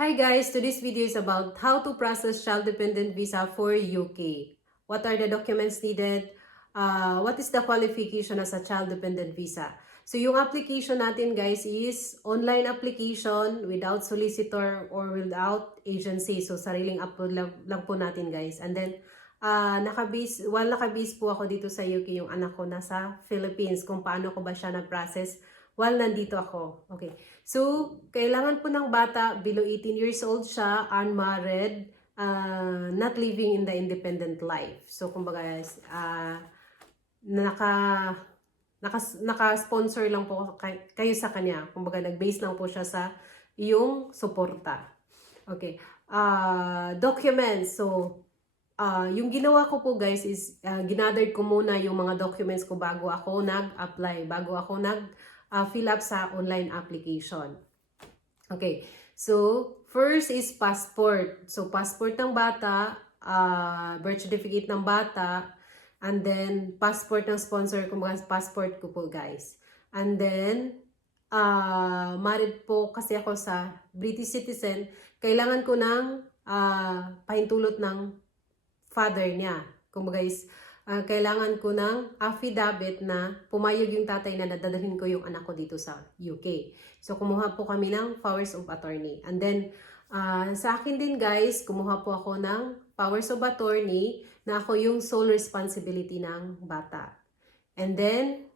Hi guys, today's video is about how to process child-dependent visa for UK. What are the documents needed? What is the qualification as a child-dependent visa? So yung application natin guys is online application without solicitor or without agency. So sariling upload lang po natin guys. And then while nakabase po ako dito sa UK, yung anak ko nasa Philippines, kung paano ko ba siya na-process while nandito ako. Okay. So, kailangan po ng bata, below 18 years old siya, unmarried, not living in the independent life. So, kumbaga, naka-sponsor lang po kayo sa kanya. Kumbaga, nag-base lang po siya sa iyong suporta. Okay. Documents. So, yung ginawa ko po guys is, ginather ko muna yung mga documents ko bago ako nag-apply, bago ako fill up sa online application. Okay. So, first is passport. So, passport ng bata, birth certificate ng bata, and then passport ng sponsor, kumbaga passport ko po guys. And then, married po kasi ako sa British citizen, kailangan ko ng pahintulot ng father niya. Kumbaga is, kailangan ko ng affidavit na pumayag yung tatay na dadalhin ko yung anak ko dito sa UK. So, kumuha po kami ng powers of attorney. And then, sa akin din guys, kumuha po ako ng powers of attorney na ako yung sole responsibility ng bata. And then,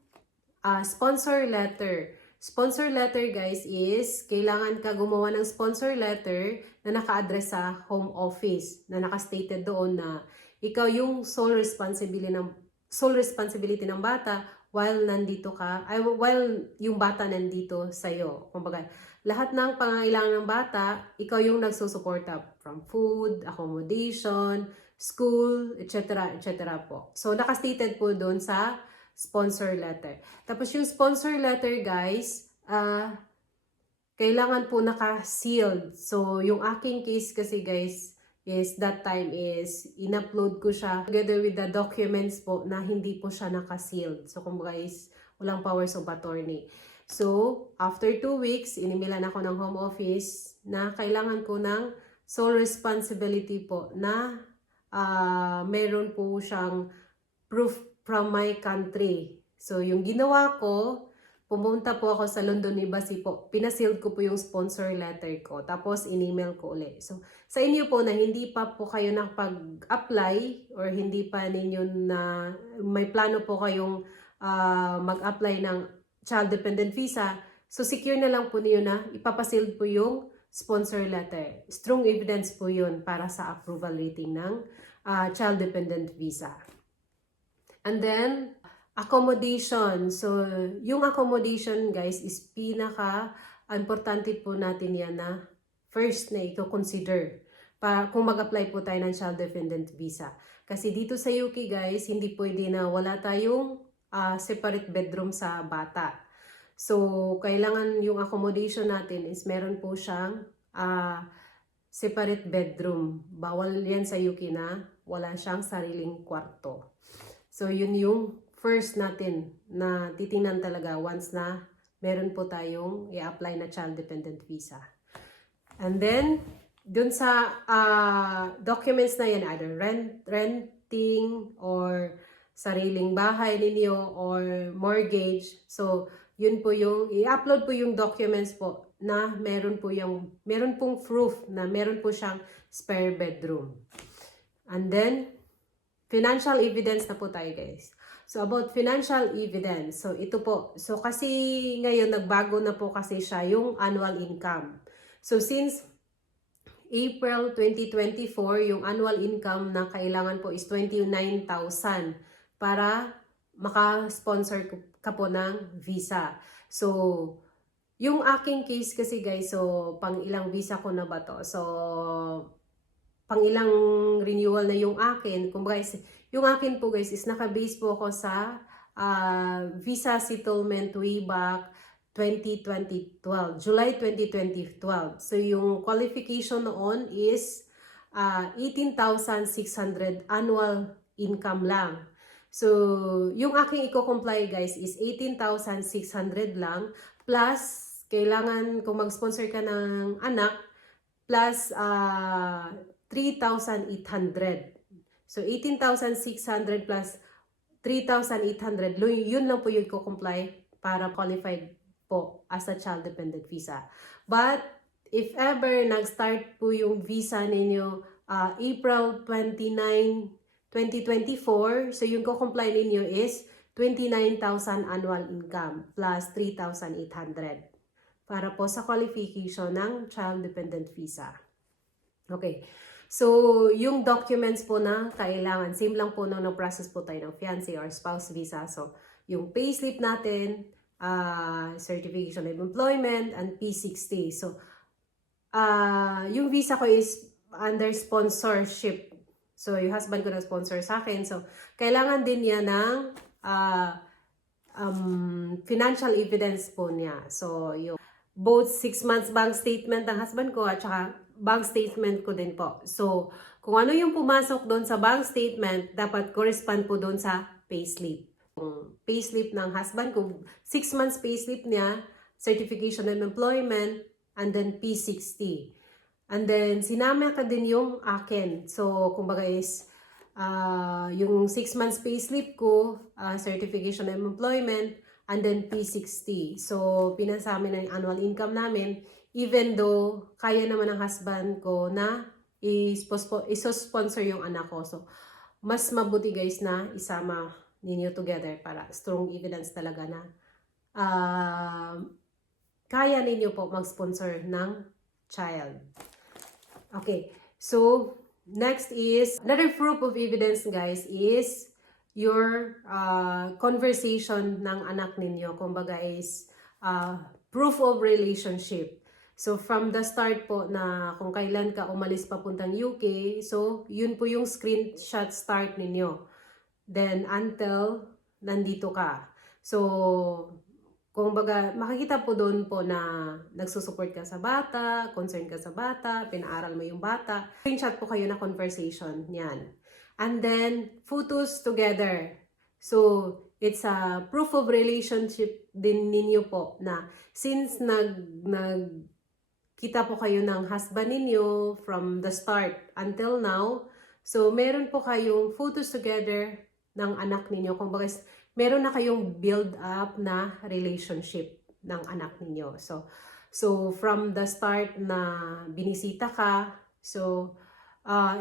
sponsor letter. Sponsor letter guys is, kailangan ka gumawa ng sponsor letter na naka-address sa home office, na naka-stated doon na ikaw yung sole responsibility ng bata while while yung bata nandito sa iyo. Kumbaga, lahat ng pangangailangan ng bata, ikaw yung nagsusuporta from food, accommodation, school, etc. etc. po. So, naka-stated po doon sa sponsor letter. Tapos yung sponsor letter guys, kailangan po naka-sealed. So, yung aking case kasi guys, is that time is in-upload ko siya together with the documents po na hindi po siya naka-sealed. So, kumbaga is walang powers of attorney. So, after 2 weeks, inimilan ako ng home office na kailangan ko ng sole responsibility po na meron po siyang proof from my country. So, yung ginawa ko, pumunta po ako sa London Embassy po. Pinasealed ko po yung sponsor letter ko. Tapos, in-email ko ulit. So, sa inyo po na hindi pa po kayo nakapag-apply or hindi pa ninyo na may plano po kayong mag-apply ng child-dependent visa, so secure na lang po niyo na ipapasealed po yung sponsor letter. Strong evidence po yun para sa approval rating ng child-dependent visa. And then, accommodation. So, yung accommodation guys is pinaka-importante po natin yan na first na i-consider para kung mag-apply po tayo ng child-dependent visa. Kasi dito sa UK guys, hindi pwede na wala tayong separate bedroom sa bata. So, kailangan yung accommodation natin is meron po siyang separate bedroom. Bawal yan sa UK na wala siyang sariling kwarto. So, yun yung first natin na titingnan talaga once na meron po tayong i-apply na child-dependent visa. And then, dun sa documents na yan, either renting or sariling bahay ninyo or mortgage. So, yun po yung, i-upload po yung documents po na meron pong proof na meron po siyang spare bedroom. And then, financial evidence na po tayo guys. So, about financial evidence. So, ito po. So, kasi ngayon, nagbago na po kasi siya yung annual income. So, since April 2024, yung annual income na kailangan po is 29,000 para maka-sponsor ka po ng visa. So, yung aking case kasi guys, so, pang ilang visa ko na ba to? So, pang ilang renewal na yung akin. Kumbaga, yung akin po guys is naka-base po ako sa visa settlement way back 2012, July 2012. So yung qualification noon is 18,600 annual income lang. So yung aking i-comply guys is 18,600 lang plus kailangan kung mag-sponsor ka ng anak plus 3,800. So 18,600 plus 3,800, yun lang po yung ko-comply para qualified po as a child dependent visa. But if ever nag-start po yung visa ninyo April 29, 2024, so yung ko-comply ninyo is 29,000 annual income plus 3,800 para po sa qualification ng child dependent visa. Okay. So, yung documents po na kailangan, same lang po nung na-process po tayo ng fiancé or spouse visa. So, yung payslip natin, certification of employment, and P60. So, yung visa ko is under sponsorship. So, yung husband ko na-sponsor sa akin. So, kailangan din niya ng financial evidence po niya. So, yung both 6 months bank statement ng husband ko at saka bank statement ko din po. So, kung ano yung pumasok doon sa bank statement, dapat correspond po doon sa payslip. Kung payslip ng husband ko, 6 months payslip niya, certification of employment, and then P60. And then, sinama ka din yung akin. So, kumbaga is, yung 6 months payslip ko, certification of employment, and then P60. So, pinasama na yung annual income namin, even though kaya naman ng husband ko na iso-sponsor yung anak ko. So, mas mabuti guys na isama ninyo together para strong evidence talaga na kaya ninyo po mag-sponsor ng child. Okay, so next is, another proof of evidence guys is your conversation ng anak ninyo. Kumbaga is proof of relationship. So from the start po na kung kailan ka umalis papuntang UK, so yun po yung screenshot start ninyo. Then until nandito ka. So kumbaga makikita po doon po na nagsusupport ka sa bata, concern ka sa bata, pinaaral mo yung bata. Screenshot po kayo na conversation niyan. And then, photos together. So, it's a proof of relationship din ninyo po na since nagkita po kayo ng husband ninyo from the start until now, so meron po kayong photos together ng anak ninyo. Kung bakit, meron na kayong build up na relationship ng anak ninyo. So from the start na binisita ka, so,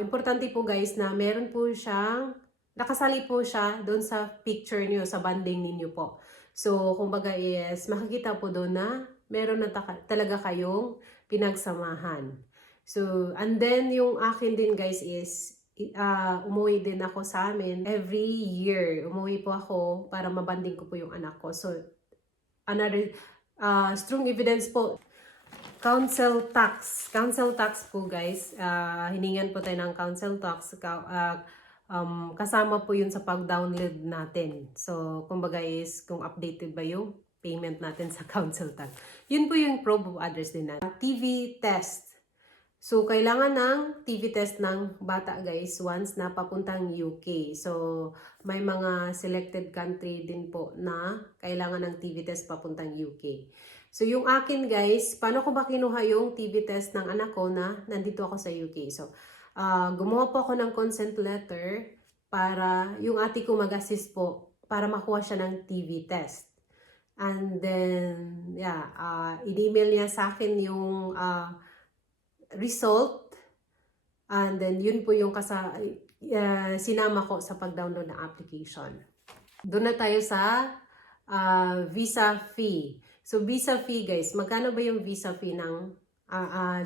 importante po guys na meron po siyang, nakasali po siya doon sa picture niyo, sa banding ninyo po. So, kumbaga is, makikita po doon na meron na talaga kayong pinagsamahan. So, and then yung akin din guys is, umuwi din ako sa amin. Every year, umuwi po ako para mabanding ko po yung anak ko. So, another strong evidence po. Council tax. Council tax po guys. Hiningan po tayo ng council tax. Kasama po yun sa pag-download natin. So, kumbaga is kung updated ba yung payment natin sa council tax. Yun po yung proof of address din natin. TV test. So, kailangan ng TV test ng bata guys once na papuntang UK. So, may mga selected country din po na kailangan ng TV test papuntang UK. So, yung akin guys, paano ko ba kinuha yung TV test ng anak ko na nandito ako sa UK? So, gumawa po ako ng consent letter para yung ate ko mag-assist po para makuha siya ng TV test. And then, yeah, in-email niya sa akin yung result. And then, yun po yung sinama ko sa pag-download ng application. Doon na tayo sa visa fee. So, visa fee guys, magkano ba yung visa fee ng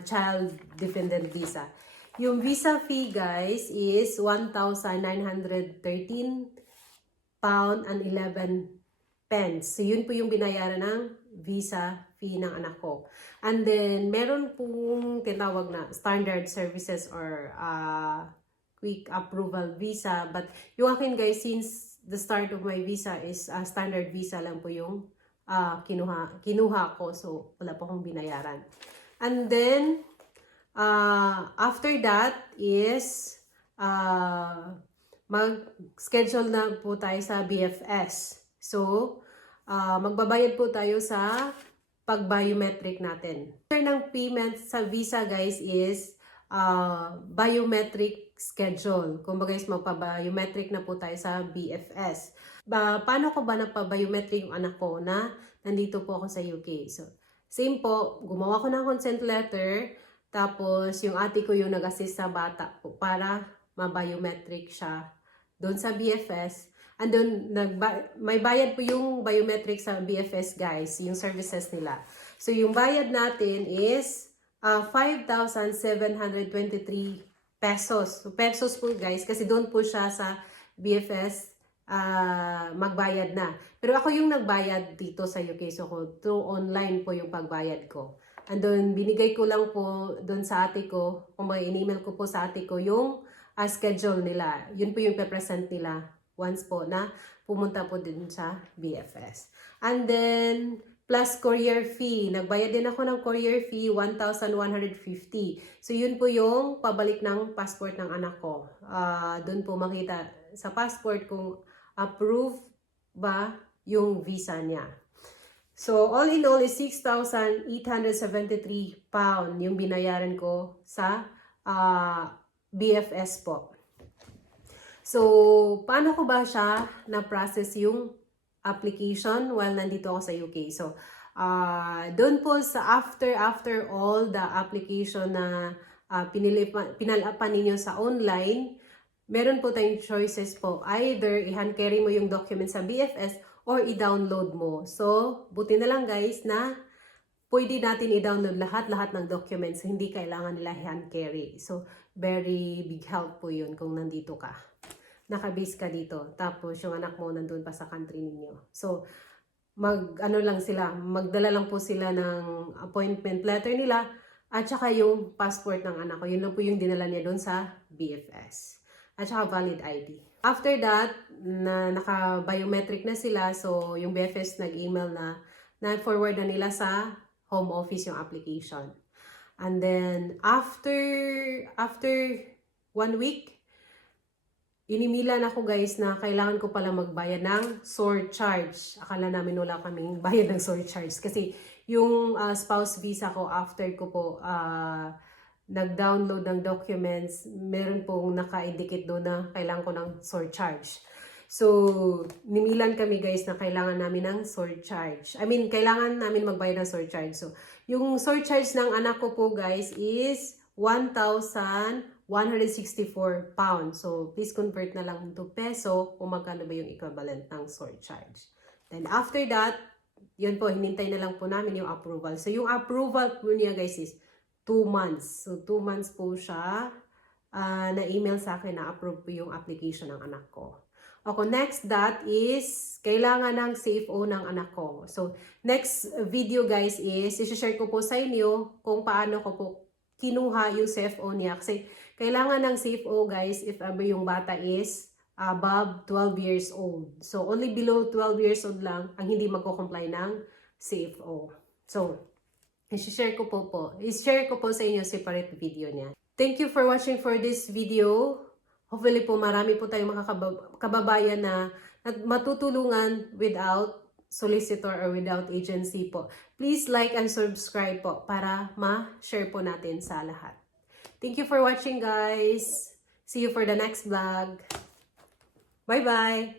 child dependent visa? Yung visa fee guys is 1,913 pound and 11 pence. So, yun po yung binayaran ng visa fee ng anak ko. And then, meron pong tinawag na standard services or quick approval visa. But yung akin guys, since the start of my visa is standard visa lang po yung kinuha ko. So, wala po akong binayaran. And then, after that is, mag-schedule na po tayo sa BFS. So, magbabayad po tayo sa pag-biometric natin. After ng payment sa Visa guys is biometric schedule. Kung baga guys, magpa-biometric na po tayo sa BFS. Paano ko ba nagpa-biometric yung anak ko na nandito po ako sa UK? So, same po, gumawa ko ng consent letter, tapos yung ate ko yung nag-assist sa bata po para ma-biometric siya doon sa BFS. And doon, may bayad po yung biometric sa BFS guys, yung services nila. So, yung bayad natin is 5,723 pesos. So, pesos po guys, kasi doon po siya sa BFS magbayad na. Pero ako yung nagbayad dito sa UK. So, through online po yung pagbayad ko. And doon, binigay ko lang po doon sa ate ko, kung may in-email ko po sa ate ko, yung schedule nila. Yun po yung pe-present nila once po na pumunta po din sa BFS. And then, plus courier fee. Nagbayad din ako ng courier fee, 1,150. So, yun po yung pabalik ng passport ng anak ko. Doon po makita sa passport kung approve ba yung visa niya. So, all in all is 6,873 pound yung binayaran ko sa BFS po. So, paano ko ba siya na-process yung application while nandito ako sa UK? So, doon po sa after all the application na pinalapan ninyo sa online, meron po tayong choices po. Either i-hand carry mo yung document sa BFS or i-download mo. So, buti na lang guys na pwede natin i-download lahat ng documents. Hindi kailangan nila hand carry. So, very big help po yun kung nandito ka. Nakabase ka dito. Tapos, yung anak mo nandun pa sa country ninyo. So, magdala lang po sila ng appointment letter nila at saka yung passport ng anak ko. Yun lang po yung dinala niya doon sa BFS. At saka valid ID. After that, naka-biometric na sila. So, yung BFS nag-email na-forward na nila sa home office yung application. And then, after 1 week, inimilan ako guys na kailangan ko pala magbayad ng surcharge. Akala namin wala kaming bayad ng surcharge. Kasi yung spouse visa ko, after ko po nag-download ng documents, meron pong naka-indicate doon na kailangan ko ng surcharge. So, nimilan kami guys na kailangan namin ng surcharge. Kailangan namin magbayad ng surcharge. So, yung surcharge ng anak ko po guys is 1,164 pounds. So, please convert na lang to peso kung magkano ba yung equivalent ng surcharge. Then, after that, yun po, hinintay na lang po namin yung approval. So, yung approval po niya guys is 2 months. So, 2 months po siya na-email sa akin na approve po yung application ng anak ko. Okay, next that is kailangan ng CFO ng anak ko. So, next video guys is i-share ko po sa inyo kung paano ko po kinuha yung CFO niya. Kasi kailangan ng CFO guys if ever yung bata is above 12 years old. So, only below 12 years old lang ang hindi magko-comply ng CFO. So, i-share ko po sa inyo separate video niya. Thank you for watching for this video. Hopefully po marami po tayong mga kababayan na matutulungan without solicitor or without agency po. Please like and subscribe po para ma-share po natin sa lahat. Thank you for watching guys. See you for the next vlog. Bye-bye!